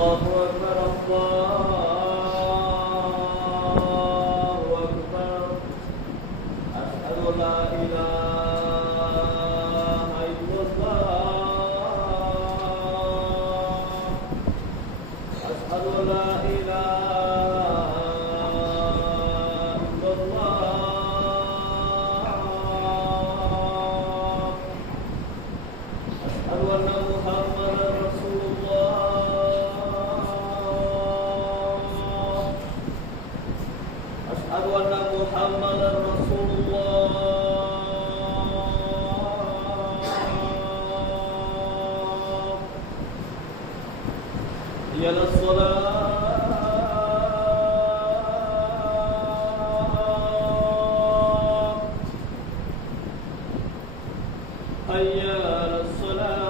الله أكبر الله أكبر أشهد أن لا إله إلا الله أشهد أن لا إله إلا الله أشهد أن محمدا رسول الله أشهد أن محمدا رسول الله حي على الصلاة حي على الصلاة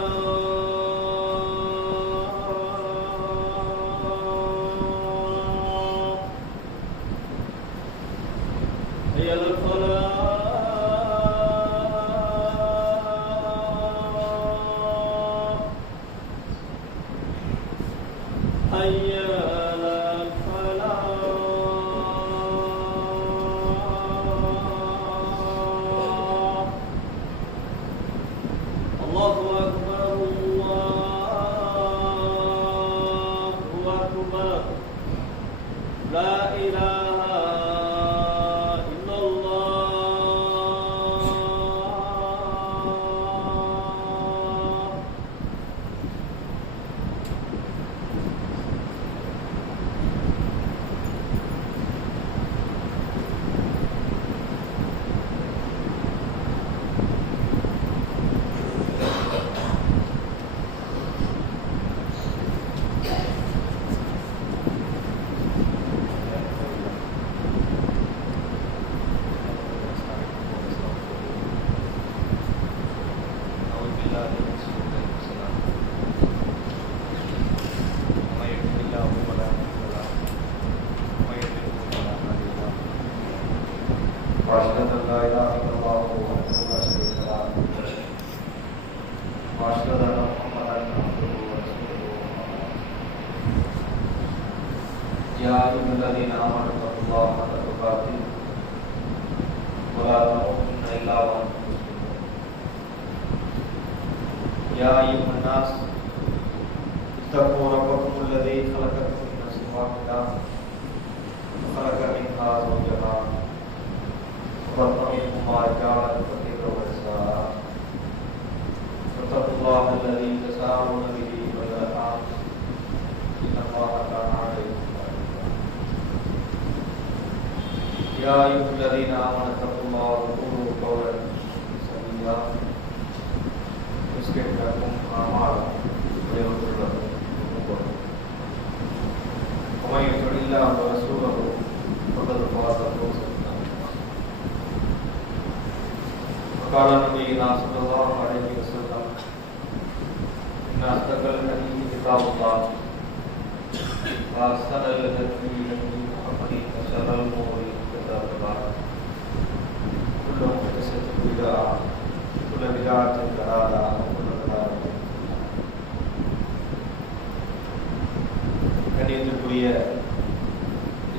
حي على الفلاح حي على الفلاح الله أكبر الله أكبر لا إله إلا الله وأشهد أن لا إله إلا الله وحده لا شريك له وأشهد أن محمدا عبده ورسوله يا أيها الذين آمنوا اتقوا الله حق تقاته ولا تموتن إلا وأنتم مسلمون يا أيها الناس اتقوا ربكم الذي خلقكم من نفس واحدة وخلق منها زوجها وبث منهما رجالا كثيرا ونساء واتقوا الله الذي تساءلون به والأرحام إن الله كان عليكم رقيبا يا أيها الذين آمنوا اتقوا الله وقولوا قولا سديدا يصلح لكم أعمالكم ويغفر لكم ذنوبكم ومن يطع الله ورسوله فقد فاز فوزا قال نبينا صلى الله عليه وسلم إن أصدق الحديث كتاب الله وأحسن الهدي هدي محمد وشر الأمور محدثاتها كل محدثة بدعة وكل بدعة ضلالة وكل ضلالة கண்ணியத்திற்குரிய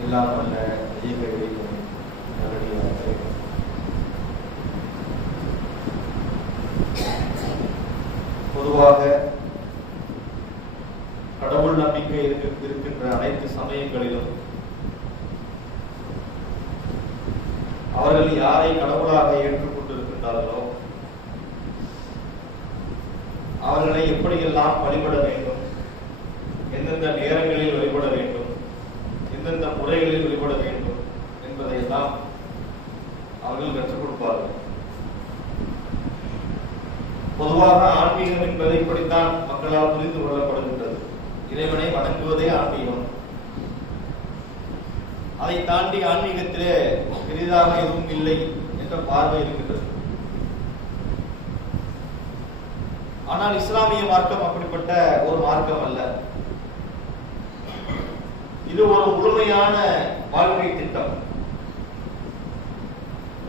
எல்லாம் வல்ல தெய்வீகம் நல்லடியார்களே, பொதுவாக கடவுள் நம்பிக்கை இருக்கின்ற அனைத்து சமயங்களிலும் அவர்கள் யாரை கடவுளாக ஏற்றுக்கொண்டிருக்கின்றார்களோ அவர்களை எப்படியெல்லாம் வழிபட வேண்டும், எந்தெந்த நேரங்களில் வழிபட வேண்டும், எந்தெந்த முறைகளில் வழிபட வேண்டும் என்பதையெல்லாம் அவர்கள் கற்றுக் கொடுப்பார்கள். பொதுவாக ஆன்மீகம் என்பதை இப்படித்தான் மக்களால் புரிந்து கொள்ளப்படுகின்றது. இறைவனை வணங்குவதே ஆன்மீகம். அதை தாண்டி ஆன்மீகத்திலே பெரிதாக எதுவும் இல்லை என்ற பார்வை இருக்கின்றது. ஆனால் இஸ்லாமிய மார்க்கம் அப்படிப்பட்ட ஒரு மார்க்கம் அல்ல. இது ஒரு முழுமையான வாழ்க்கை திட்டம்.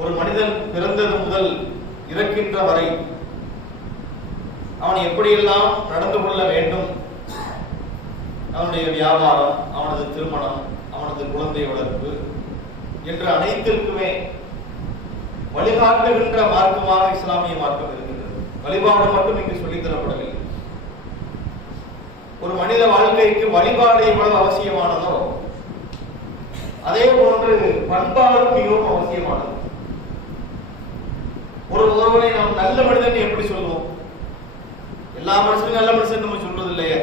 ஒரு மனிதன் பிறந்தது முதல் இறக்கின்ற வரை அவன் எப்படியெல்லாம் நடந்து கொள்ள வேண்டும் அவனுடைய வியாபாரம், அவனது திருமணம், அவனது குழந்தை வளர்ப்பு என்ற அனைத்திற்குமே வழிகாட்டுகின்ற மார்க்கமாக இஸ்லாமிய மார்க்கம் இருக்கின்றது. வழிபாடு மட்டும் இங்கு சொல்லித் தரப்படவில்லை. ஒரு மனித வாழ்க்கைக்கு வழிபாடு எவ்வளவு அவசியமானதோ அதே போன்று பண்பாடும் மிகவும் அவசியமானது. ஒருவரை நாம் நல்ல மனிதன் எப்படி சொல்லுவோம்? எல்லா மனுஷனும் நல்ல மனுஷன் நம்ம சொல்றது இல்லையே.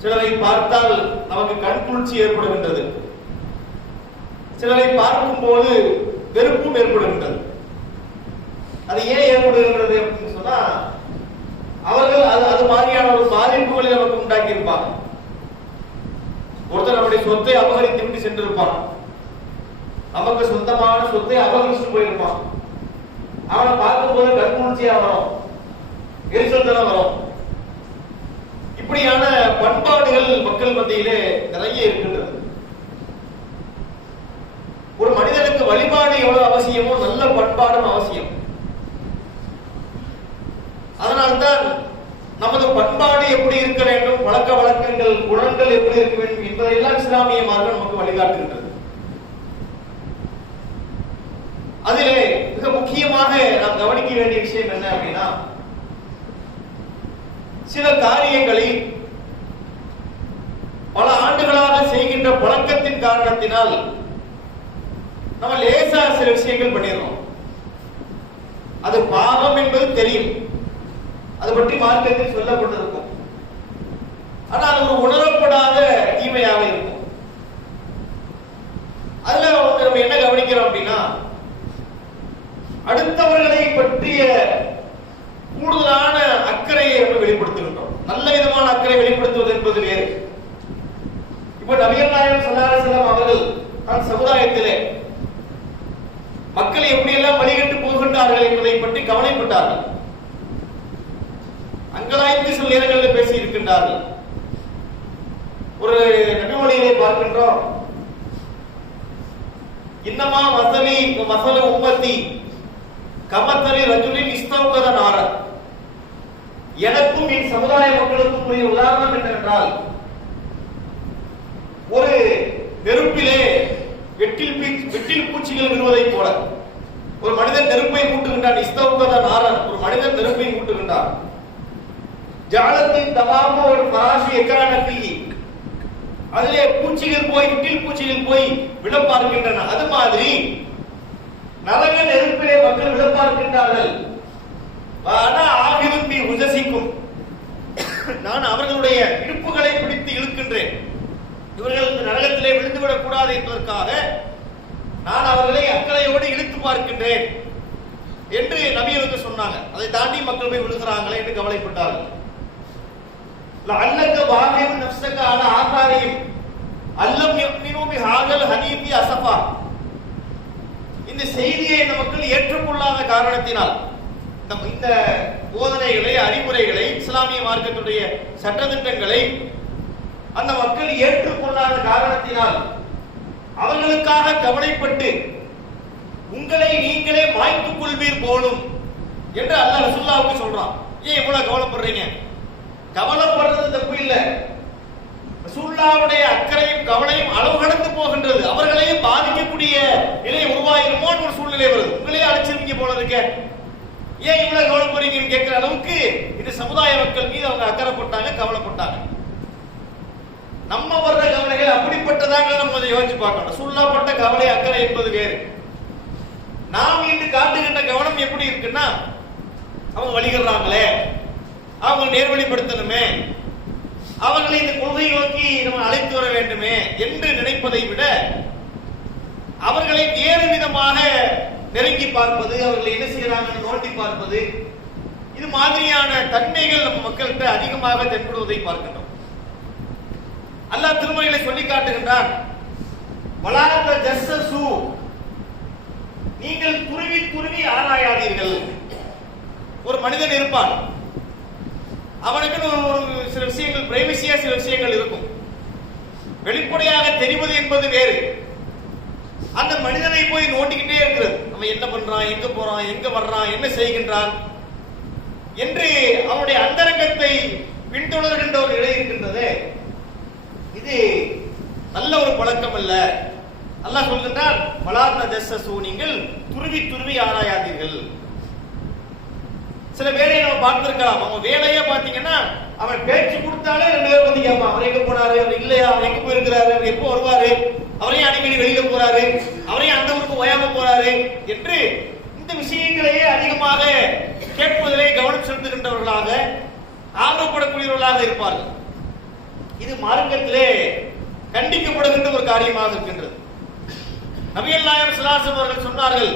சிலரை பார்த்தால் நமக்கு கண்குளிர்ச்சி ஏற்படுகின்றது, சிலரை பார்க்கும் போது வெறுப்பும் ஏற்படுகின்றது. அது ஏன் ஏற்படுகின்றது அப்படின்னு சொன்னா, அவர்கள் அது மாதிரியான ஒரு பாதிப்புகளை நமக்கு உண்டாக்கி இருப்பாங்க. ஒருத்தர் நம்முடைய சொத்தை அபகரித்து விட்டு சென்றிருப்பான், நமக்கு சொந்தமான சொத்தை அபகரிச்சு போயிருப்பான். அவனை பார்க்கும் போது கண்குளிர்ச்சியா வரும், எரிச்சல் தரம் வரும். இப்படியான பண்பாடுகள் மக்கள் மத்தியிலே நிறைய இருக்கின்றது. ஒரு மனிதனுக்கு வழிபாடு எவ்வளவு அவசியமோ நல்ல பண்பாடும் அவசியம். அதனால்தான் நமது பண்பாடு எப்படி இருக்க வேண்டும், பழக்க வழக்கங்கள், குணங்கள் எப்படி இருக்க வேண்டும் என்பதையெல்லாம் இஸ்லாமிய மார்க்கம் நமக்கு வழிகாட்டுகின்றது. அதிலே மிக முக்கியமாக நாம் கவனிக்க வேண்டிய விஷயம் என்ன அப்படின்னா, சில காரியங்களை பல ஆண்டுகளாக செய்கின்ற பழக்கத்தின் காரணத்தினால் நம்ம லேசா சில விஷயங்கள் பண்ணிடுறோம். அது பாவம் என்பது தெரியும், அது பற்றி மார்க்கத்தில் சொல்லப்பட்டிருக்கும். ஆனால் ஒரு உணரப்படாத தீமையாக இருக்கும். அதுல நம்ம என்ன கவனிக்கிறோம் அப்படின்னா, அடுத்தவர்களை பற்றிய கூடுதலான அக்கறையை நம்ம வெளிப்படுத்துகின்றோம். நல்ல விதமான அக்கறை வெளிப்படுத்துவது என்பது வேறு. இப்ப நபிகள் நாயகம் ஸல்லல்லாஹு அலைஹி வஸல்லம் அவர்கள் தன் சமுதாயத்திலே மக்கள் எப்படியெல்லாம் வழிகட்டு போகின்றார்கள் என்பதை பற்றி கவலைப்பட்டார்கள். அங்கலாய்த்து சில நேரங்களில் பேசி இருக்கின்றார்கள். ஒரு நபிமொழியிலே பார்க்கின்றோம், இன்னமா மசலி மசல உம்மத்தி கமத்தலி ரஜுலின் இஸ்தௌகத நார. எனக்கும் என் சமுதாய மக்களுக்கும் உரிய உதாரணம் என்னவென்றால், ஒரு நெருப்பிலே வெட்டில் பூச்சிகள் விழுவதை போல ஒரு மனிதன் நெருப்பை மூட்டுகின்றான். இஸ்தௌகத நாரன், ஒரு மனிதன் நெருப்பை மூட்டுகின்றான். ஜாலத்தின் தவாமோ ஒரு பராசி எக்கரானி, அதிலே பூச்சிகள் போய் வெட்டில் பூச்சிகள் போய் விழ பார்க்கின்றன. அது மாதிரி நரக நெருப்பிலே மக்கள் விழ பார்க்கின்றார்கள். நான் அவர்களுடைய இடுப்புகளை பிடித்து இழுக்கின்றேன். இவர்கள் இந்த நரகத்திலே விழுந்துவிடக் கூடாது என்பதற்காக நான் அவர்களை அக்கறையோடு இழுத்து பார்க்கின்றேன் என்று நபிகளுக்கு சொன்னாங்க. அதை தாண்டி மக்கள் போய் விழுகிறாங்களே என்று கவலைப்பட்டார்கள். அல்லக்க வாகிம் நஃப்ஸக அலா ஆசாரியும் அல்லம் யுமினு பிஹாதல் ஹதீதி அஸஃபா. இந்த செய்தியை இந்த மக்கள் ஏற்றுக்கொள்ளாத காரணத்தினால், இந்த போதனைகளை, அறிவுரைகளை, இஸ்லாமிய மார்க்கத்துடைய சட்டதிட்டங்களை அந்த மக்கள் ஏற்றுக்கொள்ளாத காரணத்தினால் அவர்களுக்காக கவலைப்பட்டு உங்களை நீங்களே மாய்த்துக் கொள்வீர் போலும் என்று அல்லாஹ் ரசூலுல்லாஹ்வுக்கு சொல்றான். ஏன் இவ்வளவு கவலைப்படுறீங்க? கவலைப்படுறது தப்பு இல்லை. ரசூலுல்லாஹ்வுடைய அக்கறையும் கவலையும் அளவு கடந்து போகின்றது. அவர்களையும் பாதிக்கக்கூடிய நிலை உருவாயிருமோ ஒரு சூழ்நிலை வருது. உங்களையே அழைச்சிருக்கீங்க போல இருக்க, ஏன் இவ்வளவு கவலைப்படுறீங்கன்னு கேட்கிற அளவுக்கு இந்த சமுதாய மக்கள் மீது அவங்க அக்கறைப்பட்டாங்க, கவலைப்பட்டாங்க. நம்ம வர்ற கவலைகள் அப்படிப்பட்டதாக நம்ம அதை யோசிச்சு பார்க்கணும். ரசூலுல்லாஹ் பட்ட கவலை, அக்கறை என்பது வேறு. நாம் இன்று காட்டுகின்ற கவனம் எப்படி இருக்குன்னா, அவங்க வழிகிறாங்களே, அவங்க நேர்வழிப்படுத்தணுமே, அவர்களை இந்த கொள்கை நோக்கி நம்ம அழைத்து வர வேண்டுமே என்று நினைப்பதை விட அவர்களை வேறு விதமாக நெருங்கி பார்ப்பது, அவர்களை என்ன செய்யறாங்க நோண்டி பார்ப்பது, இது மாதிரியான தன்மைகள் நம்ம மக்கள்கிட்ட அதிகமாக தென்படுவதை பார்க்கின்றோம். அல்லாஹ் திருமறையிலே சொல்லி காட்டுகின்றான், வலாத ஜஸ்ஸசு, நீங்கள் துருவி துருவி ஆராயாதீர்கள். ஒரு மனிதன் இருப்பான், அவனுக்கு ஒரு சில விஷயங்கள் பிரைவசியா சில விஷயங்கள் இருக்கும். வெளிப்படையாக தெரிவது என்பது வேறு. அந்த மனிதனை போய் நோண்டிக்கிட்டே இருக்கிறது. நம்ம என்ன பண்றான், எங்க போறான், எங்க வர்றான், என்ன செய்கின்றான் என்று அவனுடைய அந்தரங்கத்தை பின்தொடர்கின்ற ஒரு நிலை இருக்கின்றது. இது நல்ல ஒரு பழக்கம் அல்ல. அல்லாஹ் சொல்கின்றார், வலாத்த ஜஸ்ஸஸு, நீங்கள் துருவி துருவி ஆராயாதீர்கள். சில வேலையை நம்ம பார்த்திருக்கலாம். அவங்க வேலையே பாத்தீங்கன்னா அவன் பேச்சு கொடுத்தாலே 2 பேர் பத்தி கேட்பான். அவர் எங்க போனாரு, அவர் இல்லையா, அவர் எங்க போயிருக்கிறாரு, அவர் எப்போ வருவாரு, அவரையும் அடிக்கடி வெளியில போறாரு, அவரையும் அந்த ஊருக்கு ஓயாம போறாரு என்று இந்த விஷயங்களையே அதிகமாக கேட்பதிலே கவனம் செலுத்துகின்றவர்களாக, ஆர்வப்படக்கூடியவர்களாக இருப்பார்கள். இது மார்க்கத்திலே கண்டிக்கப்படுகின்ற ஒரு காரியமாக இருக்கின்றது. நபிகள் நாயகம் ஸல்லல்லாஹு அலைஹி வஸல்லம் அவர்கள் சொன்னார்கள்,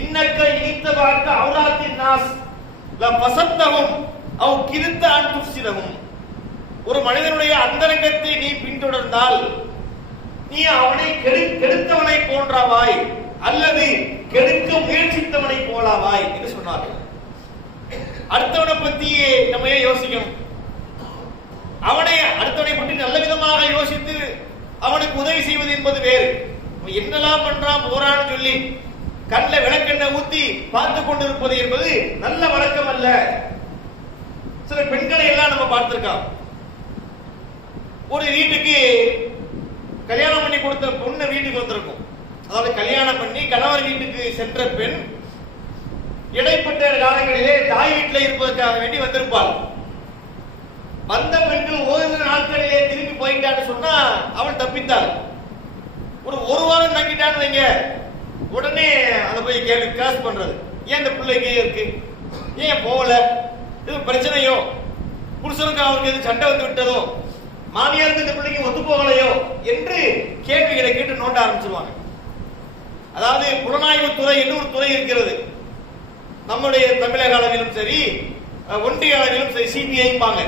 இன்னக்க இனித்தவாக்க அவுராத்தின் நாஸ் ல ஃபஸத்தஹும் அவ் கிருத்த அன் துஃசிதஹும். ஒரு மனிதனுடைய அந்தரங்கத்தை நீ பின்தொடர்ந்தால் நீ அவனை கெடுத்தவனை போன்றவாய் அல்லது கெடுக்க முயற்சித்தவனை போலாவாய் என்று சொன்னார்கள். அடுத்தவனை பத்தி நம்ம ஏன் யோசிக்கணும்? அடுத்தவனை பற்றி நல்ல விதமாக யோசித்து அவனுக்கு உதவி செய்வது என்பது வேறு. என்னெல்லாம் பண்றான் போறான்னு சொல்லி கண்ணில் விளக்கெண்ணெய் ஊத்தி பார்த்து கொண்டிருப்பது என்பது நல்ல வழக்கம் அல்ல. சில பெண்களை எல்லாம் நம்ம பார்த்திருக்கோம். ஒரு வீட்டுக்கு கல்யாணம் பண்ணி கொடுத்த பொண்ணு வீட்டுக்கு வந்திருக்கும். அதாவது கல்யாணம் பண்ணி கணவர் வீட்டுக்கு சென்ற பெண் இடைப்பட்ட காலங்களிலே தாய் வீட்டில் இருப்பதற்காக வேண்டி வந்திருப்பாள். வந்த பெண்கள் ஓரிரு நாட்களிலே திரும்பி போயிட்டான்னு சொன்னா அவள் தப்பித்தாள். ஒரு வாரம் தங்கிட்டான்னு வைங்க, உடனே அதை போய் கேள்வி கிராஸ் பண்றது, ஏன் இந்த பிள்ளைக்கு இருக்கு, ஏன் போகல, இது பிரச்சனையோ, புருஷனுக்கு அவருக்கு எது சண்டை வந்து விட்டதோ, மாமியாருக்கு இந்த பிள்ளைக்கு ஒத்து போகலையோ என்று கேள்விகளை கேட்டு நோண்ட ஆரம்பிச்சிருவாங்க. அதாவது புலனாய்வு துறை என்று ஒரு துறை இருக்கிறது. நம்முடைய தமிழக அளவிலும் சரி, ஒன்றிய அளவிலும் சரி, சிபிஐம்பாங்க,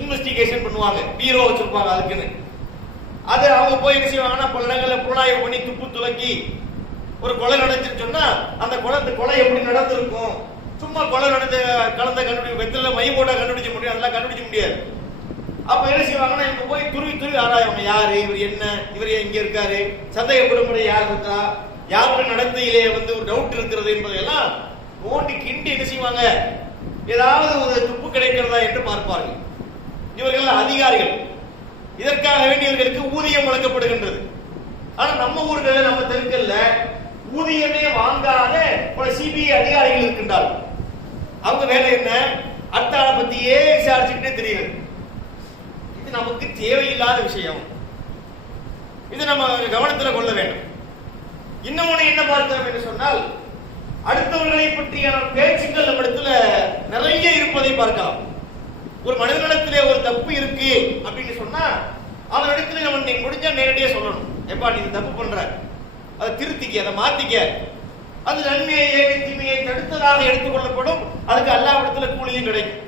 இன்வெஸ்டிகேஷன் பண்ணுவாங்க, பீரோ வச்சிருப்பாங்க அதுக்குன்னு. அது அவங்க போய் என்ன செய்வாங்கன்னா பல இடங்களில் புலனாய்வு பண்ணி துப்பு துலக்கி ஒரு கொலை நடந்துச்சுன்னு சொன்னா அந்த கொலை எப்படி நடந்திருக்கும், சும்மா கொலை கலந்த கண்டுபிடிக்க வெத்தில மை போட்டா கண்டுபிடிக்க முடியும், அதெல்லாம் கண்டுபிடிக்க முடியாது. அப்ப என்ன செய்வாங்கன்னா இங்க போய் துருவி ஆராயவங்க, யாரு இவர், என்ன இவர் எங்க இருக்காரு, சந்தேகப்படும்படி யார் இருக்கா, யாருக்கு நடத்தையிலே ஒரு டவுட் இருக்கிறது என்பதையெல்லாம் நோண்டி கிண்டி என்ன செய்வாங்க, ஏதாவது ஒரு துப்பு கிடைக்கிறதா என்று பார்ப்பார்கள். இவர்கள் அதிகாரிகள், இதற்காக வேண்டியவர்களுக்கு ஊதியம் வழங்கப்படுகின்றது. ஆனா நம்ம ஊர்களில், நம்ம தெருக்கல்ல ஊதியமே வாங்காத பல சிபிஐ அதிகாரிகள் இருக்கின்றார்கள். அவங்க வேலை என்ன, அடுத்த ஆளை பத்தியே விசாரிச்சுக்கிட்டே தெரியுது. இது நமக்கு தேவையில்லாத விஷயம். இது நம்ம கவனத்தில் கொள்ள வேண்டும். இன்னொன்னு என்ன பார்க்கிறோம் என்று சொன்னால், அடுத்தவர்களை பற்றியான பேச்சுக்கள் நம்ம இடத்துல நிறைய இருப்பதை பார்க்கலாம். ஒரு மனிதனிடத்திலே ஒரு தப்பு இருக்கு அப்படின்னு சொன்னா அவனிடத்துல நம்ம முடிஞ்சா நேரடியாக சொல்லணும், எப்பா நீ தப்பு பண்ற, அதை திருத்திக்க, அதை மாத்திக்க. அது நன்மையை தீமையை தடுத்ததாக எடுத்துக்கொள்ளப்படும். அதுக்கு அல்லாஹ்விடத்துல கூலியும் கிடைக்கும்.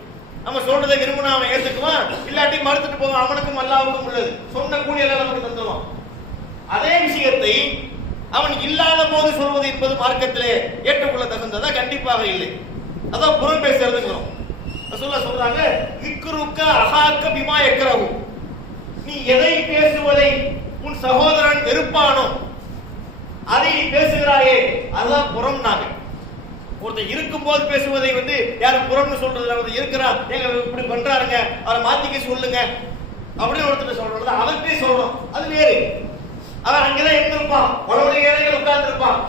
நம்ம சொல்றதை விரும்பினா அவன் ஏற்றுக்குவான், இல்லாட்டி மறுத்துட்டு போவான். அவனுக்கும் அல்லாஹ்வுக்கும் உள்ளது, சொன்ன கூலி எல்லாம் நமக்கு தந்துடுவான். அதே விஷயத்தை அவன் இல்லாத போது சொல்வது என்பது மார்க்கத்திலே ஏற்றுக்கொள்ள தகுந்ததா? கண்டிப்பாக இல்லை. அதான் புறம் பேசுறதுங்கிறோம். சொல்றாங்க, இக்ருக்க அஹாக்க பிமா யக்ரஹு, நீ எதை பேசுவதை உன் சகோதரன் வெறுப்பானோ அதை நீ பேசுகிறாயே அதுதான் புறம்னாங்க. ஒருத்தர் இருக்கும் போது பேசுவதை யாரும் புறம்னு சொல்றது, ஒருத்தர் இருக்கிறான், ஏங்க இப்படி பண்றாருங்க, அவரை மாத்திக்க சொல்லுங்க அப்படின்னு ஒருத்தர் சொல்றது, அவர்கிட்டே சொல்றோம், அது வேறு. அவன் அங்கதான் இருந்திருப்பான், பலருடைய ஏழைகள் உட்கார்ந்து இருப்பான்.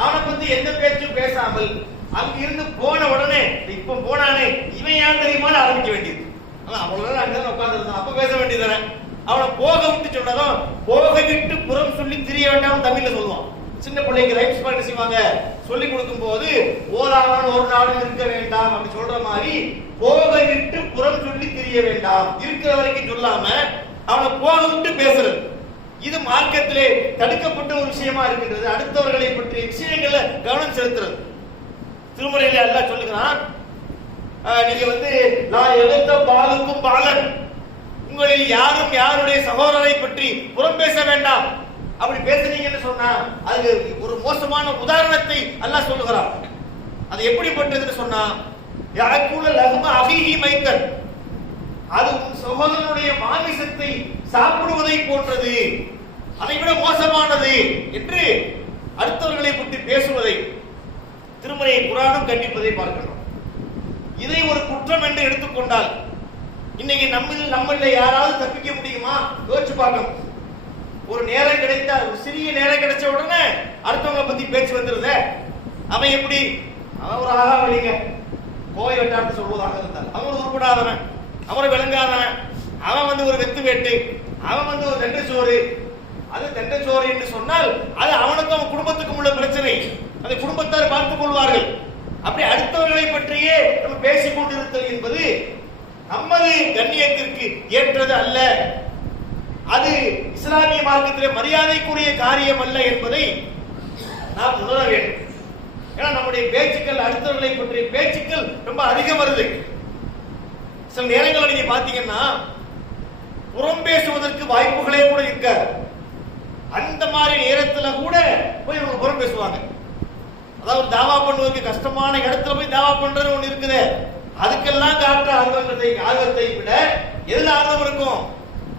அவனை பத்தி எந்த பேச்சும் பேசாமல் அங்க இருந்து போன உடனே இப்ப போனானே இவன் யார் தெரியுமான்னு ஆரம்பிக்க வேண்டியது. அவ்வளவு அங்கதான் உட்கார்ந்து இருந்தான், அப்ப பேச வேண்டியதானே. அவனை போக விட்டு சொன்னதும், போக விட்டு புறம் சொல்லி திரிய வேண்டாம் தமிழ்ல சொல்லுவான். சின்ன பிள்ளைக்கு ரைட்ஸ் பண்ணி செய்வாங்க, சொல்லி கொடுக்கும் போது ஓதாமல் ஒரு நாளும் இருக்க வேண்டாம் அப்படி சொல்ற மாதிரி, போக விட்டு புறம் சொல்லி திரிய வேண்டாம், இருக்கிற வரைக்கும் சொல்லாம அவனை போக விட்டு பேசுறது, இது மார்க்கத்திலே தடுக்கப்பட்ட ஒரு விஷயமா இருக்கின்றது. அடுத்தவர்களை பற்றிய விஷயங்களை கவனம் செலுத்துறது. திருமறையிலே அல்லாஹ் சொல்லுகிறான், நீங்க நான் எழுத்த பாலுக்கும் பாலன், உங்களில் யாரும் யாருடைய சகோதரரை பற்றி புறம் பேச வேண்டாம். அப்படி பேசுனீங்கன்னு சொன்னா அது ஒரு மோசமான உதாரணத்தை அல்லாஹ் சொல்லுகிறான். அது எப்படிப்பட்டதுன்னு சொன்னா, யாக்குல லஹ்ம அஹீஹி மைத்தன், அது உன் சகோதரனுடைய மாமிசத்தை சாப்பிடுவதை போன்றது, அதை விட மோசமானது என்று அடுத்தவர்களை பற்றி பேசுவதை திருமறை குர்ஆனும் கண்டிப்பதை பார்க்கிறோம். இதை ஒரு குற்றம் என்று எடுத்துக்கொண்டால் இன்னைக்கு நம்மள யாராவது தப்பிக்க முடியுமா? முடியுமா? யோசிச்சு பார்க்கணும். ஒரு நேரம் கிடைத்தா, ஒரு சிறிய நேரம் கிடைச்ச உடனே அடுத்தவங்களை பத்தி பேச்சு வந்துருதே. அவன் எப்படி? அவன் ஒரு ஆகாவளிங்க, கோவை வெட்டான்னு சொல்வதாக இருந்தால் அவன் ஒரு உருப்படாதவன், அவனை விளங்காதவன், அவன் ஒரு வெத்து வேட்டு, அவன் ஒரு தண்டை சோறு. அது தண்டை சோறு என்று சொன்னால் அது அவனுக்கும் அவன் குடும்பத்துக்கும் உள்ள பிரச்சனை, அதை குடும்பத்தார் பார்த்துக் கொள்வார்கள். அப்படி அடுத்தவர்களை பற்றியே நம்ம பேசிக் கொண்டிருத்தல் என்பது நமது கண்ணியத்திற்கு ஏற்றது அல்ல. அது இஸ்லாமிய மார்க்கத்திலே மரியாதைக்குரிய காரியம் அல்ல என்பதை நாம் உணர வேண்டும். ஏன்னா நம்முடைய பேச்சுக்கள், அடுத்தவர்களை பற்றிய பேச்சுக்கள் ரொம்ப அதிகம் வருது. சில நேரங்களில் நீங்க பாத்தீங்கன்னா புறம் பேசுவதற்கு வாய்ப்புகளே கூட இருக்காது. அந்த மாதிரி நேரத்துல கூட போய் இவங்க புறம் பேசுவாங்க. அதாவது தாவா பண்ணுவதற்கு கஷ்டமான இடத்துல போய் தாவா பண்றது ஒண்ணு இருக்குது. அதுக்கெல்லாம் காட்டுற ஆர்வத்தை விட எதுல ஆர்வம் இருக்கும்?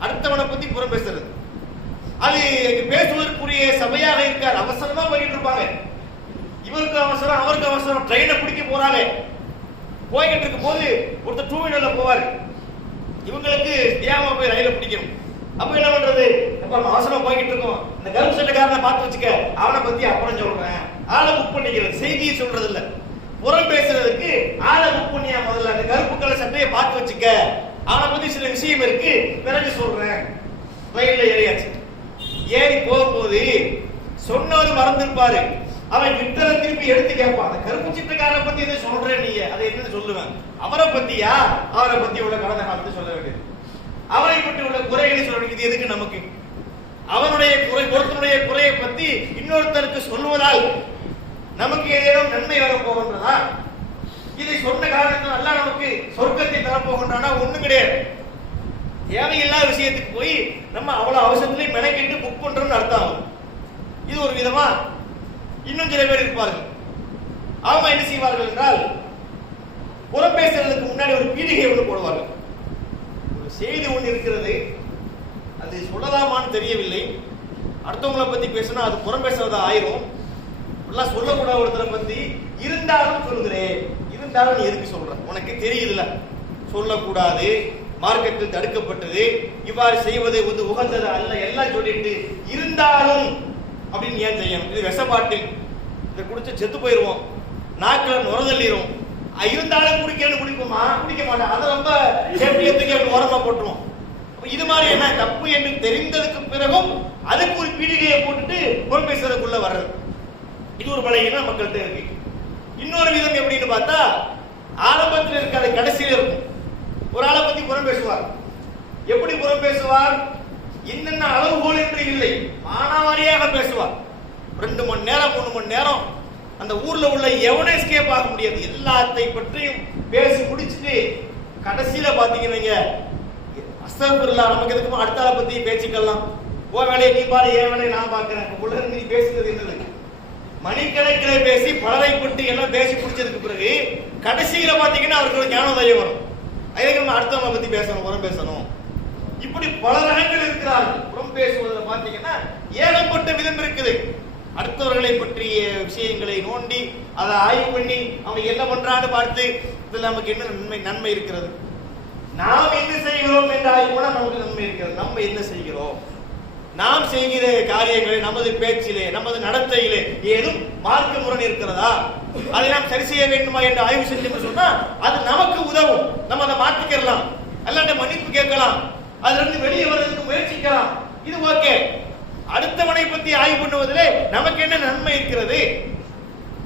அடுத்தவனை பத்தி புறம் பேசுறது. அது பேசுவதற்குரிய சபையாக இருக்காது. அவசரமா போயிட்டு இருப்பாங்க. இவருக்கு அவசரம், அவருக்கு அவசரம். ட்ரெயினை பிடிக்க போறாங்க. போய்கிட்டு இருக்கும் போது ஒருத்தர் 2 வீலர்ல போவாரு. இவங்களுக்கு ஏமா போய் ரயில பிடிக்கணும். அப்ப என்ன பண்றது? அவசரம் போய்கிட்டு இருக்கோம், இந்த கருப்பு சட்டைக்காரனை பார்த்து வச்சுக்க, அவனை பத்தி அப்புறம் சொல்றேன். ஆளை புக் பண்ணிக்கிறது, செய்தியை சொல்றது இல்ல. புறம் பேசுறதுக்கு ஆளை புக் பண்ணியா முதல்ல, அந்த கருப்பு கலர் சட்டையை பார்த்து வச்சுக்க, அவனை பத்தி சில விஷயம் இருக்கு, பிறகு சொல்றேன். ரயில்ல ஏறியாச்சு. ஏறி போகும்போது சொன்னவர் மறந்துருப்பாரு. அவன் கிட்டல திருப்பி எடுத்து கேட்பான், அந்த கருப்பு சட்டைக்காரனை பத்தி எதை சொல்றேன் நீ, அதை என்னன்னு சொல்லுவேன். அவரை பத்தியா? அவரை பத்தி உள்ள கடந்த காலத்தை சொல்ல வேண்டியது, அவரை பற்றி உள்ள குறைகளை சொல்ல வேண்டியது எதுக்கு நமக்கு? அவனுடைய குறை, ஒருத்தனுடைய குறையை பத்தி இன்னொருத்தருக்கு சொல்லுவதால் நமக்கு ஏதேனும் நன்மை வரப்போகின்றதா? இதை சொன்ன காரணத்தில் அல்லாஹ் நமக்கு சொர்க்கத்தை தரப்போகின்றானா? ஒண்ணும் கிடையாது. தேவையில்லாத விஷயத்துக்கு போய் நம்ம அவ்வளவு அவசரத்திலேயே மெனக்கிட்டு புக் பண்றோம்னு அர்த்தம். இது ஒரு விதமா. இன்னும் சில பேர் இருப்பார்கள், அவங்க என்ன செய்வார்கள் என்றால், புறம் பேசுறதுக்கு முன்னாடி ஒரு பீடிகை ஒன்று போடுவார்கள். ஒரு செய்தி ஒன்று இருக்கிறது, அது சொல்லலாமான்னு தெரியவில்லை. அடுத்தவங்களை பத்தி பேசினா அது புறம் பேசுறதா ஆயிரும். சொல்லக்கூடாத ஒருத்தரை பத்தி இருந்தாலும் சொல்லுகிறேன். இருந்தாலும் நீ எதுக்கு சொல்ற? உனக்கு தெரியுதுல சொல்லக்கூடாது, மார்க்கெட்டில் தடுக்கப்பட்டது, இவ்வாறு செய்வது உகந்தது அல்ல, எல்லாம் சொல்லிட்டு இருந்தாலும் அப்படின்னு ஏன் செய்யணும்? இது விஷப்பாட்டில், இதை குடிச்சு செத்து போயிருவோம், நாக்கில் நுரதள்ளிரும். இருந்தாலும் குடிக்கணும், குடிப்போமா? குடிக்க மாட்டோம். அதை ரொம்ப சேஃப்டியத்துக்கு உரமா போட்டுருவோம். இது மாதிரி என்ன தப்பு என்று தெரிந்ததுக்கு பிறகும் அதுக்கு ஒரு பீடிகையை போட்டுட்டு புறம் பேசுறதுக்குள்ள வர்றது, இது ஒரு பலகீனம் மக்கள்கிட்ட இருக்கு. இன்னொரு விதம் எப்படின்னு பார்த்தா, ஆரம்பத்தில் இருக்காது, கடைசியில் இருக்கும். ஒரு ஆளை பத்தி புறம் பேசுவார். எப்படி புறம் பேசுவார்? என்னென்ன அளவுகோல் என்று இல்லை, மானாவாரியாக பேசுவார். 2 மணி நேரம் 3 மணி நேரம் அந்த ஊர்ல உள்ள எவனே எஸ்கேப் ஆக முடியாது. எல்லாத்தை பற்றியும் பேசி முடிச்சுட்டு கடைசியில பாத்தீங்கன்னா, அஸ்தக்ஃபிருல்லாஹ், நமக்கு எதுக்கு அடுத்த ஆளை பத்தி பேசிக்கலாம், ஓ வேலையை நீ பாரு, ஏன் வேலையை நான் பாக்குறேன். உள்ள நீ பேசுறது என்னது? மணிக்கணக்கில் பேசி பலரை பற்றி எல்லாம் பேசி பிடிச்சதுக்கு பிறகு கடைசியில பாத்தீங்கன்னா அவருக்கு ஞானோதயம் வரும். அதுக்கு நம்ம அடுத்தவங்களை பத்தி பேசணும், புறம் பேசணும். இப்படி பல ரகங்கள் இருக்கிறார்கள். புறம் பேசுவதில் பாத்தீங்கன்னா ஏகப்பட்ட விதம் இருக்குது. அடுத்தவர்களை பற்றிய விஷயங்களை நோண்டி அதை ஆய்வு பண்ணி அவன் என்ன பண்றான்னு பார்த்து இதுல நமக்கு என்ன நன்மை இருக்கிறது, நாம் என்ன செய்கிறோம் என்ற ஆய்வு கூட நமக்கு நன்மை இருக்கிறது. நம்ம என்ன செய்கிறோம், நாம் செய்கிற காரியங்களை, நமது பேச்சிலே, நமது நடத்தையிலே ஏதும் மார்க்க முரண் இருக்கிறதா, அதை நாம் சரி செய்ய வேண்டுமா என்று ஆய்வு செஞ்சோம்னு சொன்னா அது நமக்கு உதவும். நம்ம அதை மாற்றிக்கலாம், அல்லாட்ட மன்னிப்பு கேட்கலாம், அதுல இருந்து வெளியே வர்றதுக்கு முயற்சிக்கலாம். இது ஓகே. அடுத்தவனை பத்தி ஆய்வு பண்ணுவதிலே நமக்கு என்ன நன்மை இருக்கிறது?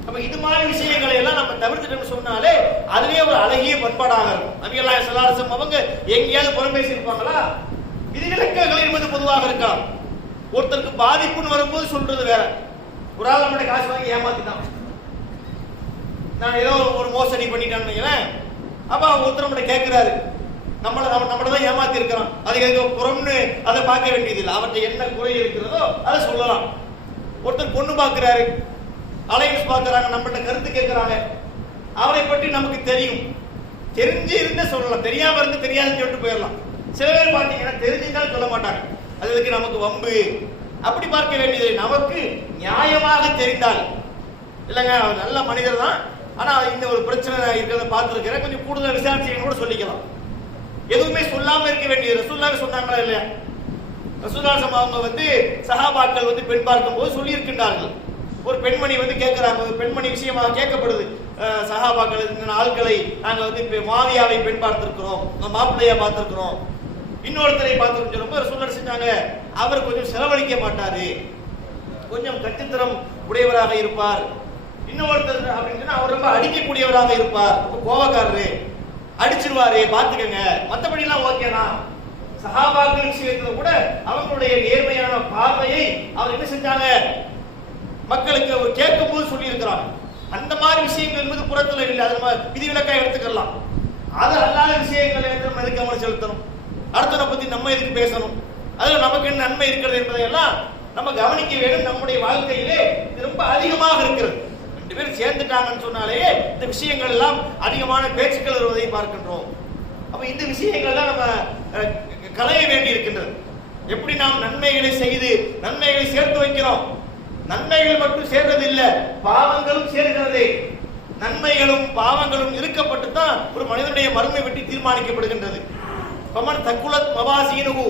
அப்ப இது மாதிரி விஷயங்களை எல்லாம் நம்ம தவிர்த்துட்டோம்னு சொன்னாலே அதுலயே ஒரு அழகிய பண்பாடாக இருக்கும். நபிகள் ஸல்லல்லாஹு அலைஹி வஸல்லம் அவங்க எங்கேயாவது புறம் பேசி இருப்பாங்களா? விதிவிலக்குகள் என்பது பொதுவாக இருக்கலாம். ஒருத்தருக்கு பாதிப்புன்னு வரும்போது சொல்றது வேற. ஒரு ஆள் நம்மகிட்ட காசு வாங்கி ஏமாத்திட்டான், நான் ஏதோ ஒரு மோசடி பண்ணிட்டான்னு, அப்ப ஒருத்தர் நம்மகிட்ட கேட்கிறாரு, நம்மளதான் ஏமாத்தி இருக்கிறான், அதுக்கு புறம்னு அதை பார்க்க வேண்டியது இல்லை, அவர்கிட்ட என்ன குறை இருக்கிறதோ அதை சொல்லலாம். ஒருத்தர் பொண்ணு பார்க்கிறாரு, அலைன்ஸ் பார்க்கறாங்க, நம்மகிட்ட கருத்து கேட்கிறாங்க, அவரை பற்றி நமக்கு தெரியும், தெரிஞ்சு இருந்து சொல்லலாம், தெரியாம இருந்து தெரியாதுன்னு சொல்லிட்டு போயிடலாம். சில பேர் பாத்தீங்கன்னா தெரிஞ்சுதான் சொல்ல மாட்டாங்க, அதுக்கு நமக்கு வம்பு. அப்படி பார்க்க வேண்டியது, நமக்கு நியாயமாக தெரிந்தால், இல்லைங்க அவர் நல்ல மனிதர் தான், ஆனா இந்த ஒரு பிரச்சனை இருக்கிறத பார்த்துருக்கிறேன், கொஞ்சம் கூடுதல் விசாரிச்சு கூட சொல்லிக்கலாம். எதுவுமே சொல்லாம இருக்க வேண்டியது. ரசூலுல்லாஹ் சொன்னாங்களா இல்லையா? ரசூலுல்லாஹி அவங்க வந்து சஹாபாக்கள் வந்து பெண் பார்க்கும் போது சொல்லி இருக்கின்றார்கள். ஒரு பெண்மணி வந்து கேட்கிறாங்க, ஒரு பெண்மணி விஷயமாக கேட்கப்படுது, சஹாபாக்கள் இந்த ஆட்களை நாங்க வந்து மாவியாவை பெண் பார்த்திருக்கிறோம், மாப்பிள்ளையா பார்த்திருக்கிறோம், இன்னொருத்தரை பார்த்திருக்கோம் சொல்லும்போது ரசூலுல்லாஹி செஞ்சாங்க, அவர் கொஞ்சம் செலவழிக்க மாட்டாரு, கொஞ்சம் கட்டுத்தரம் உடையவராக இருப்பார். இன்னொருத்தர் அப்படின்னு சொன்னா அவர் ரொம்ப அடிக்கக்கூடியவராக இருப்பார், ரொம்ப கோபக்காரரு, அடிச்சிருவாரு, பாத்துக்கங்க. மற்றபடி எல்லாம் ஓகேனா. சஹாபாக்கள் விஷயத்துல கூட அவங்களுடைய நேர்மையான பார்வையை அவர் என்ன செஞ்சாங்க, மக்களுக்கு அவர் கேட்கும் போது சொல்லி இருக்கிறாங்க. அந்த மாதிரி விஷயங்கள் என்பது புறத்துல இல்லை, அது நம்ம விதிவிலக்கா எடுத்துக்கலாம். அது அல்லாத விஷயங்களை நம்ம எதுக்கு கவனம் செலுத்தணும், அடுத்தவனை பத்தி நம்ம எதுக்கு பேசணும், அதுல நமக்கு என்ன நன்மை இருக்கிறது என்பதையெல்லாம் நம்ம கவனிக்க வேண்டும். நம்முடைய வாழ்க்கையிலே இது ரொம்ப அதிகமாக இருக்கிறது. ரெண்டு பேரும் சேர்ந்துட்டாங்கன்னு சொன்னாலே இந்த விஷயங்கள் எல்லாம் அதிகமான பேச்சுக்கள் வருவதை பார்க்கின்றோம். அப்ப இந்த விஷயங்கள்லாம் நம்ம களைய வேண்டி இருக்கின்றது. எப்படி நாம் நன்மைகளை செய்து நன்மைகளை சேர்த்து வைக்கிறோம், நன்மைகள் மட்டும் சேர்றது இல்ல, பாவங்களும் சேர்கிறது. நன்மைகளும் பாவங்களும் இருக்கப்பட்டு தான் ஒரு மனிதனுடைய மறுமை வெற்றி தீர்மானிக்கப்படுகின்றது. பமன் தக்குலத் மவாசீனுஹு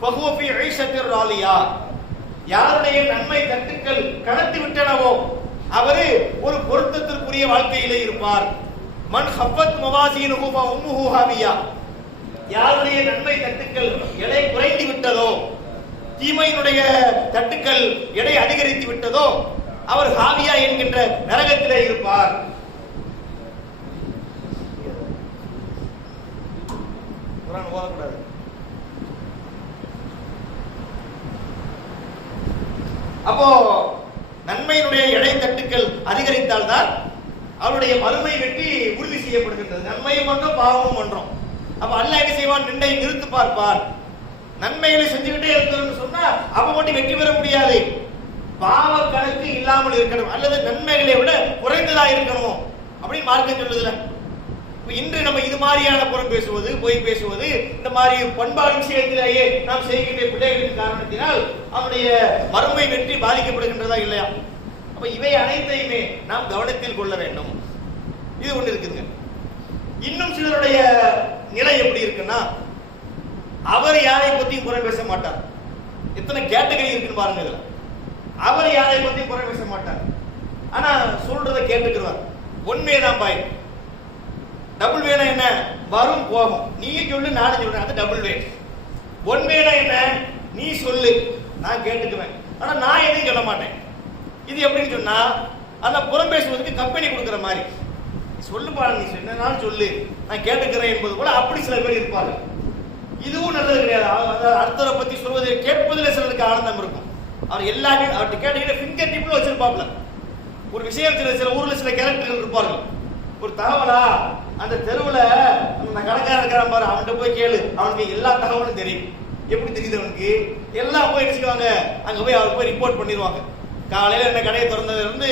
ஃபஹுவ ஃபீ ஈஷத்திர் ராலியா. யாருடைய நன்மை தட்டுக்கள் கடத்தி விட்டனவோ அவரு ஒரு பொருத்தத்திற்குரிய வாழ்க்கையிலே இருப்பார். மன் ஹஃபத் மவாசீனுஹு ஃப உம்முஹு ஹாவியா. யாருடைய நன்மை தட்டுக்கள் எடை குறைந்து விட்டதோ, தீமையினுடைய தட்டுக்கள் எடை அதிகரித்து விட்டதோ, அவர் ஹாவியா என்கின்ற நரகத்திலே இருப்பார். குர்ஆன் ஓதக்கூடாது. அப்போ நன்மையினுடைய எடை தட்டுக்கள் அதிகரித்தால்தான் அவருடைய மறுமை வெற்றி உறுதி செய்யப்படுகின்றது. நன்மையும் பண்றோம், பாவமும் பண்றோம். அப்ப அல்லாஹ் என்ன செய்வான், நின்றை நிறுத்து பார்ப்பார். நன்மைகளை செஞ்சுக்கிட்டே இருக்கணும்னு சொன்னா அப்ப மட்டும் வெற்றி பெற முடியாது. பாவ கணக்கு இல்லாமல் இருக்கணும், அல்லது நன்மைகளை விட குறைந்ததா இருக்கணும் அப்படின்னு மார்க்கம் சொல்லுதுல. இன்று நம்ம இது மாதிரியான புறம் பேசுவது, பொய் பேசுவது, இந்த மாதிரி பண்பாடு விஷயத்திலேயே நாம் செய்கின்ற பிள்ளைகளின் காரணத்தினால் அவனுடைய மறுமை வெற்றி பாதிக்கப்படுகின்றதா இல்லையா? அப்ப இவை அனைத்தையுமே நாம் கவனத்தில் கொள்ள வேண்டும். இது ஒன்று இருக்குங்க. இன்னும் சிலருடைய நிலை எப்படி இருக்குன்னா, அவர் யாரை பத்தியும் குறை பேச மாட்டார். எத்தனை கேட்டகரி இருக்குன்னு பாருங்க இதுல. அவர் யாரை பத்தியும் குறை பேச மாட்டார், ஆனா சொல்றதை கேட்டுக்கிறார். உண்மையதான் பாய். டபுள் வேணா என்ன, வரும் போகும், நீ சொல்லு நானும் சொல்றேன், அது டபுள் வே. ஒன் வேணா என்ன, நீ சொல்லு நான் கேட்டுக்குவேன், ஆனா நான் எதையும் சொல்ல மாட்டேன். இது எப்படின்னு சொன்னா, அந்த புறம் பேசுவதற்கு கம்பெனி கொடுக்குற மாதிரி. சொல்லுப்பா, நீ என்னன்னாலும் சொல்லு நான் கேட்டுக்கிறேன் என்பது போல அப்படி சில பேர் இருப்பார்கள். இதுவும் நல்லது கிடையாது. அடுத்தவரை பத்தி சொல்வதை கேட்பதில் சிலருக்கு ஆனந்தம் இருக்கும். அவர் எல்லாத்தையும் அவர்கிட்ட கேட்டீங்கன்னா ஃபிங்கர் டிப்ல வச்சிருப்பாப்ல. ஒரு விஷயம் சில ஊர்ல சில கேரக்டர்கள் இருப்பார்கள். ஒரு தகவலா அந்த தெருவுல அந்த கடைக்காரன் இருக்கிறான் பாரு, அவன்கிட்ட போய் கேளு, அவனுக்கு எல்லா தகவலும் தெரியும். எப்படி தெரியுது அவனுக்கு? எல்லாம் போய் அடிச்சுக்குவாங்க, அங்க போய் அவர் போய் ரிப்போர்ட் பண்ணிடுவாங்க. காலையில என்ன கடையை திறந்ததுல இருந்து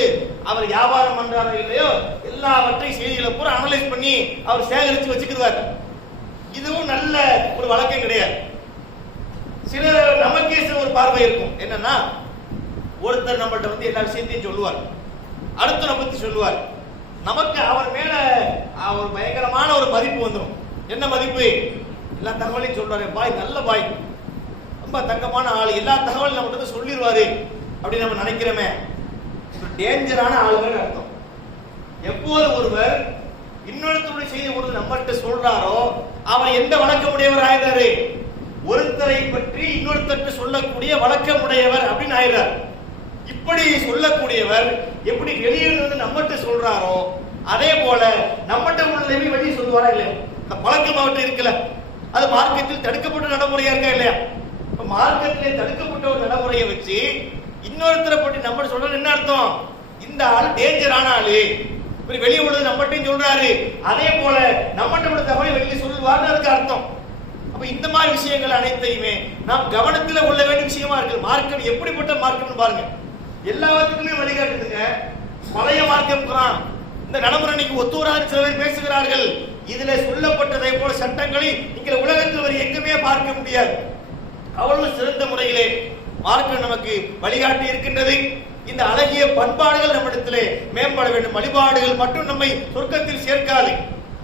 அவர் வியாபாரம் பண்றாரோ இல்லையோ எல்லாவற்றையும் செய்திகளை பூரா அனலைஸ் பண்ணி அவர் சேகரிச்சு வச்சுக்கிறார். இதுவும் நல்ல ஒரு வழக்கம் கிடையாது. சில நமக்கே சில ஒரு பார்வை இருக்கும். என்னன்னா, ஒருத்தர் நம்மள்ட்ட வந்து எல்லா விஷயத்தையும் சொல்லுவார், அடுத்தவரை பத்தி சொல்லுவார். நமக்கு அவர் மேல ஒரு பயங்கரமான ஒரு மதிப்பு வந்துடும். என்ன மதிப்பு? எல்லா தகவலையும் சொல்றாரு, பாய் நல்ல பாய், ரொம்ப தங்கமான ஆள், எல்லா தகவலும் நம்மகிட்ட சொல்லிடுவாரு அப்படின்னு நம்ம நினைக்கிறோமே, டேஞ்சரான ஆளுகள் அர்த்தம். எப்போது ஒருவர் இன்னொருத்தருடைய செய்தி கொடுத்து நம்மகிட்ட சொல்றாரோ அவர் எந்த வழக்கமுடையவர் ஆயிடுறாரு? ஒருத்தரை பற்றி இன்னொருத்தருக்கு சொல்லக்கூடிய வழக்கமுடையவர் அப்படின்னு ஆயிடுறார். இப்படி சொல்லக்கூடியவர் எப்படி வெளியிலிருந்து நம்மகிட்ட சொல்றாரோ அதே போல நம்மகிட்ட உள்ளதை வெளியே சொல்லுவாரா இல்லையா? இந்த பழக்கம் அவர்கிட்ட இருக்குல்ல, அது மார்க்கத்தில் தடுக்கப்பட்ட நடைமுறையா இருக்கா இல்லையா? இப்ப மார்க்கத்திலே தடுக்கப்பட்ட ஒரு நடைமுறையை வச்சு இன்னொருத்தரை பற்றி நம்ம சொல்றது என்ன அர்த்தம்? இந்த ஆள் டேஞ்சரான ஆளு, வெளியே உள்ளது நம்மகிட்டையும் சொல்றாரு, அதே போல நம்மகிட்ட உள்ள தகவலை வெளியே சொல்லுவார்னு அதுக்கு அர்த்தம். அப்ப இந்த மாதிரி விஷயங்கள் அனைத்தையுமே நாம் கவனத்தில் கொள்ள வேண்டிய விஷயமா இருக்கு. மார்க்கம் எப்படிப்பட்ட மார்க்கம்னு பாருங்க, எல்லாத்துக்குமே வழிகாட்டுதுங்க. பழைய மார்க்கம் குர்ஆன் இந்த நடைமுறைக்கு ஒத்துவராது சில பேர் பேசுகிறார்கள். இதுல சொல்லப்பட்டதை போல சட்டங்களை இங்க உலகத்தில் வரை எங்குமே பார்க்க முடியாது. அவ்வளவு சிறந்த முறையிலே மார்க்கம் நமக்கு வழிகாட்டி இருக்கின்றது. இந்த அழகிய பண்பாடுகள் நம்மிடத்திலே மேம்பட வேண்டும். வழிபாடுகள் மட்டும் நம்மை சொர்க்கத்தில் சேர்க்காது,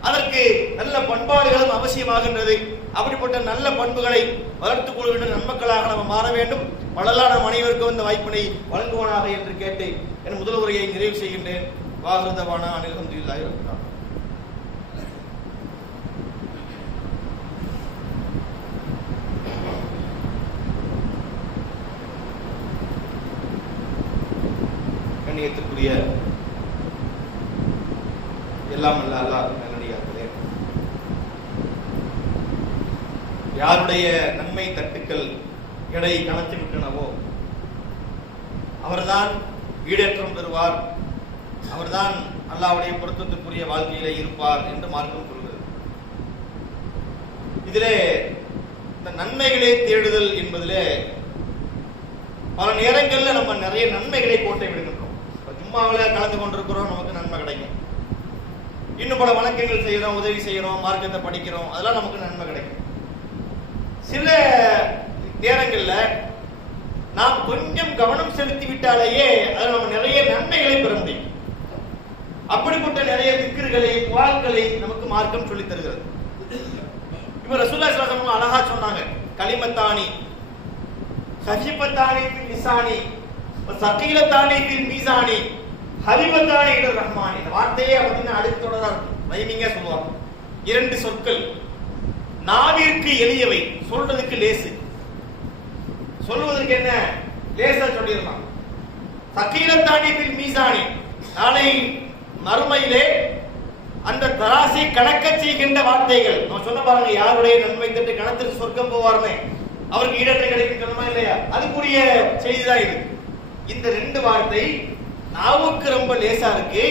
அதற்கு நல்ல பண்பாடுகளும் அவசியமாகின்றது. அப்படிப்பட்ட நல்ல பண்புகளை வளர்த்துக் கொள்கின்ற நன்மக்களாக நம்ம மாற வேண்டும். வள்ளலார் நம் அனைவருக்கும் இந்த வாய்ப்பினை வழங்குவானாக என்று கேட்டு என் முதல் உரையை நிறைவு செய்கின்றேன். வாஹிருதவானா அனில் ஹம்துலில்லாஹி ரப்பில் ஆலமீன். கண்ணியத்திற்குரிய எல்லாம் அல்ல அல்லாஹ் நல்லடியார்களே, யாருடைய நன்மை தட்டுக்கள் எடை கணத்து விட்டனவோ அவர்தான் ஈடேற்றம் பெறுவார், அவர்தான் அல்லாஹ்வுடைய பொருத்தத்திற்குரிய வாழ்க்கையிலே இருப்பார் என்று மார்க்கம் சொல்கிறது. இதிலே இந்த நன்மைகளை தேடுதல் என்பதிலே பல நேரங்களில் நம்ம நிறைய நன்மைகளை போட்டை விடுகின்றோம். ஜும்மாவில் கலந்து கொண்டிருக்கிறோம், நமக்கு நன்மை கிடைக்கும். இன்னும் பல வணக்கங்கள் செய்யறோம், உதவி செய்யறோம், மார்க்கத்தை படிக்கிறோம், அதெல்லாம் நமக்கு நன்மை கிடைக்கும். சில நேரங்கள்ல நாம் கொஞ்சம் கவனம் செலுத்தி விட்டாலேயே அது நம்ம நிறைய நன்மைகளை பெற முடியும். அப்படிப்பட்ட நிறைய திக்ருகளை துஆக்களை நமக்கு மார்க்கம் சொல்லித் தருகிறது. இப்ப ரசூலுல்லாஹி ஸல்லல்லாஹு அலைஹி வஸல்லம் அழகா சொன்னாங்க, கலிமத்தானி ஹஃபிபத்தானி ஃபில் லிசானி வ ஸகீலத்தானி ஃபில் மீசானி ஹபிபத்தானி இலர் ரஹ்மானி. இந்த வார்த்தையே அப்படின்னா அடுத்தோடதா இருக்கும், ரைமிங்கா சொல்லுவாங்க. இரண்டு சொற்கள் நாவிற்கு எளியவை, சொல்றதுக்கு லேசு, சொல்வதற்கு என்ன லேசா சொல்லிடலாம். ஸகீலத்தானி ஃபில் மீசானி, நாளை மறுமையிலே அந்த தராசை கணக்க செய்கின்ற வார்த்தைகள். நம்ம சொன்ன பாருங்க, யாருடைய நன்மை தட்டு கணத்திற்கு சொர்க்கம் போவாருமே அவருக்கு ஈடற்ற கிடைக்கும் சொன்னமா இல்லையா, அதுக்குரிய செய்திதான் இது. இந்த ரெண்டு வார்த்தை நாவுக்கு ரொம்ப லேசா இருக்கு,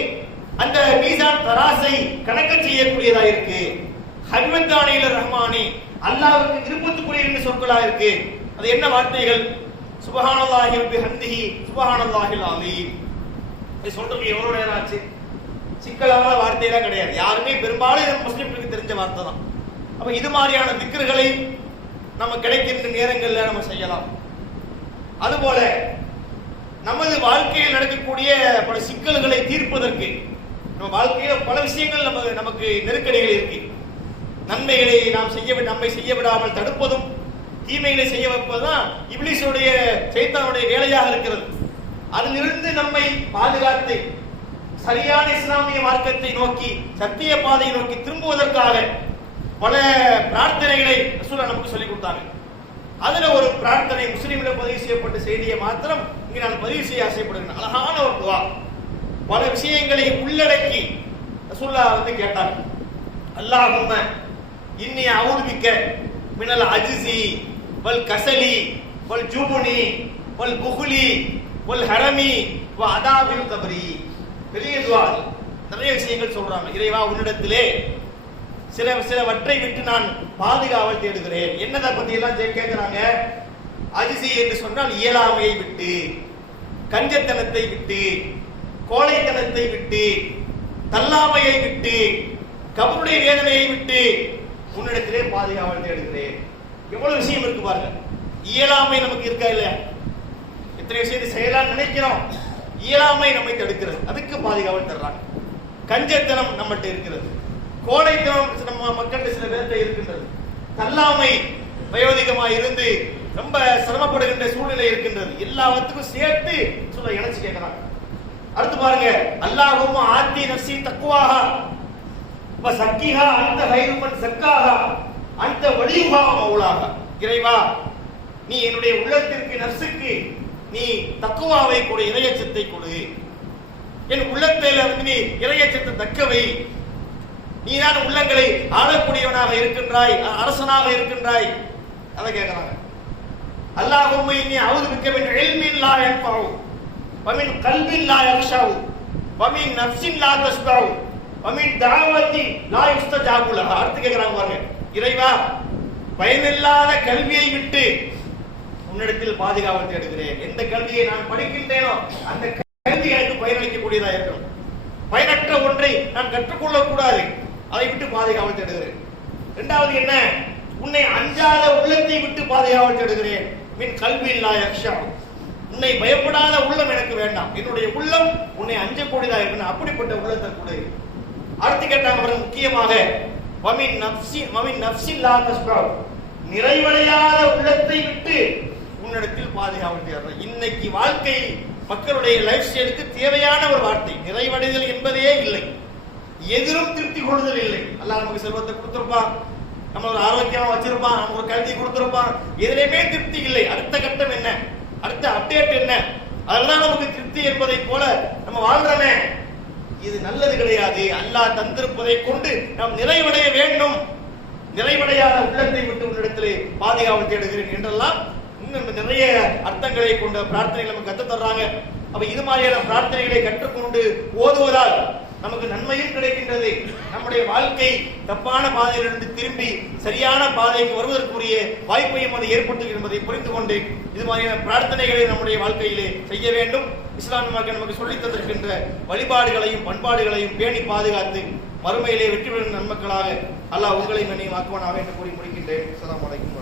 அந்த மீசான் தராசை கணக்க செய்யக்கூடியதா இருக்கு. ஹபிபத்தானில ரஹ்மானி, அல்லாஹ்வுக்கு விருப்பத்துக்குரிய ரெண்டு சொற்களா இருக்கு. அது என்ன வார்த்தைகள்? சுப்ஹானல்லாஹி வ பிஹம்திஹி சுப்ஹானல்லாஹில் அலீம். இது சொல்றதுக்கு எவ்வளவு நேரம் ஆச்சு? சிக்கலான வார்த்தையெல்லாம் கிடையாது, யாருமே பெரும்பாலும் முஸ்லிம்களுக்கு தெரிஞ்ச வார்த்தை தான். அப்ப இது மாதிரியான திக்ருகளை நம்ம கிடைக்கின்ற நேரங்கள்ல நம்ம செய்யலாம். அதுபோல நமது வாழ்க்கையில் நடக்கக்கூடிய பல சிக்கல்களை தீர்ப்பதற்கு நம்ம வாழ்க்கையில பல விஷயங்கள் நமக்கு நெருக்கடிகள் இருக்கு. நன்மைகளை நம்மை செய்ய விடாமல் தடுப்பதும் தீமைகளை செய்ய வைப்பதுதான் இப்லீஸுடைய சைத்தானுடைய வேலையாக இருக்கிறது. அதிலிருந்து நம்மை பாதுகாத்து சரியான இஸ்லாமிய மார்க்கத்தை நோக்கி சத்திய பாதையை நோக்கி திரும்புவதற்காக பல பிரார்த்தனைகளை ரசூலுல்லாஹ் நமக்கு சொல்லிக் கொடுத்தாங்க. அதுல ஒரு பிரார்த்தனை முஸ்லிம்ல பதிவு செய்யப்பட்ட செய்தியை மாத்திரம் இங்க நான் பதிவு செய்ய ஆசைப்படுகிறேன். அழகான ஒரு துஆ, பல விஷயங்களை உள்ளடக்கி ரசூலுல்லாஹ் கேட்டாங்க. அல்லாஹும்ம இன்னி அஊது பிக்க மினல் அஜ்ஸி வல் கஸலி வல் ஜுபுனி வல் புஹ்லி வல் ஹரமி வ அதாபில் கப்ரி. பெரிய துஆ, நிறைய விஷயங்கள் சொல்றாங்க. இறைவா, உன்னிடத்திலே சிலவற்றை விட்டு நான் பாதுகாவல் தேடுகிறேன். என்னதை பத்தி எல்லாம் கேட்கிறாங்க. அஜிசி என்று சொன்னால் இயலாமையை விட்டு, கஞ்சத்தனத்தை விட்டு, கோழைத்தனத்தை விட்டு, தள்ளாமையை விட்டு, கபருடைய வேதனையை விட்டு உன்னிடத்திலே பாதுகாவல் தேடுகிறேன். எவ்வளவு விஷயம் இருக்கு பாருங்க. இயலாமை நமக்கு இருக்கா இல்லையா? எத்தனை விஷயத்தை செய்யலாம் நினைக்கிறோம், இயலாமை நம்மை தடுக்கிறது, அதுக்கு பாதுகாவல் தர்றாங்க. கஞ்சத்தனம் நம்மகிட்ட இருக்கிறது, கோழைத்தனம் நம்ம மக்கள் சில பேர்கிட்ட இருக்கின்றது, தள்ளாமை வயோதிகமாக இருந்து ரொம்ப சிரமப்படுகின்ற சூழ்நிலை இருக்கின்றது. எல்லாத்துக்கும் சேர்த்து சொல்ல இணைச்சு கேட்கிறாங்க. அடுத்து பாருங்க, அல்லாஹும்ம ஆத்தி நஃப்ஸி தக்வாஹா வ ஸக்கிஹா அன்த கைரு மன் ஸக்காஹா அன்த வலியுஹா மௌலாஹா. இறைவா, நீ என்னுடைய உள்ளத்திற்கு நஃப்ஸுக்கு நீ தக்வாவை கொடு, இறையச்சத்தை கொடு. என் உள்ளத்தில் நீ இறையச்சத்தை தக்கவை. நீதான் உள்ளங்களை ஆளக்கூடியவனாக இருக்கின்றாய், அரசனாக இருக்கின்றாய். அதை கேட்கிறாங்க. அல்லாஹும்ம இன்னி அஊது பிக்க மின் இல்மின் லா யன்ஃபஉ வ மின் கல்பின் லா யக்ஷஉ வ மின் நஃப்ஸின் லா தஸ்பஉ வ மின் தஅவத்தி லா யுஸ்தஜாபு லஹா. அடுத்து கேட்கிறாங்க பாருங்க, இறைவா, பயனில்லாத கல்வியை விட்டு உன்னிடத்தில் பாதுகாவல் தேடுகிறேன். எந்த கல்வியை நான் படிக்கின்றேனோ அந்த கல்வி எனக்கு பயனளிக்கக்கூடியதா இருக்கணும். பயனற்ற ஒன்றை நான் கற்றுக்கொள்ள கூடாது, அதை விட்டு பாதுகாவல் தேடுகிறேன். இரண்டாவது என்ன? உன்னை அஞ்சாத உள்ளத்தை விட்டு பாதுகாவல் தேடுகிறேன். மின் கல்வியில் லா யக்ஷா, உன்னை பயப்படாத உள்ளம் எனக்கு வேண்டாம், என்னுடைய உள்ளம் உன்னை அஞ்சக்கூடியதா இருக்கணும், அப்படிப்பட்ட உள்ளத்தை கொடு. அடுத்து கேட்டாங்க, முக்கியமாக வமின் நஃப்ஸின் லா தஸ்பர், நிறைவடையாத உள்ளத்தை விட்டு உன்னிடத்தில் பாதுகாவல் தேடுறேன். இன்னைக்கு வாழ்க்கை மக்களுடைய லைஃப் ஸ்டைலுக்கு தேவையான ஒரு வார்த்தை. நிறைவடைதல் என்பதே இல்லை, எதிரும் திருப்தி கொள்ளுதல் இல்லை. அல்லாஹ் நமக்கு செல்வத்தை கொடுத்திருப்பான், நம்ம ஒரு ஆரோக்கியமா வச்சிருப்பான், நமக்கு ஒரு கல்வி கொடுத்திருப்பான், எதிலையுமே திருப்தி இல்லை. அடுத்த கட்டம் என்ன, அடுத்த அப்டேட் என்ன, அதெல்லாம் நமக்கு திருப்தி என்பதை போல நம்ம வாழ்றோமே, இது நல்லது கிடையாது. அல்லாஹ் தந்திருப்பதை கொண்டு நாம் நிறைவடைய வேண்டும். நிறைவடையாத உள்ளத்தை விட்டு உன்னிடத்திலே பாதுகாவல் தேடுகிறேன் என்றெல்லாம் இன்னும் நிறைய அர்த்தங்களை கொண்ட பிரார்த்தனைகள் நமக்கு கற்றுத் தர்றாங்க. அப்ப இது மாதிரியான பிரார்த்தனைகளை கற்றுக்கொண்டு ஓதுவதால் நமக்கு நன்மையும் கிடைக்கின்றது. நம்முடைய வாழ்க்கை தப்பான பாதையிலிருந்து திரும்பி சரியான பாதைக்கு வருவதற்குரிய வாய்ப்பையும் அது ஏற்படுத்துகிறது என்பதை புரிந்து கொண்டு இது மாதிரியான பிரார்த்தனைகளை நம்முடைய வாழ்க்கையிலே செய்ய வேண்டும். இஸ்லாம் நமக்கு சொல்லித் தந்திருக்கின்ற வழிபாடுகளையும் பண்பாடுகளையும் பேணி பாதுகாத்து மறுமையிலே வெற்றி பெறும் நன்மக்களாக அல்லாஹ் உங்களை என்னையும் ஆக்குவானாக என்று கூறி முடிக்கின்றேன். அஸ்ஸலாமு அலைக்கும்.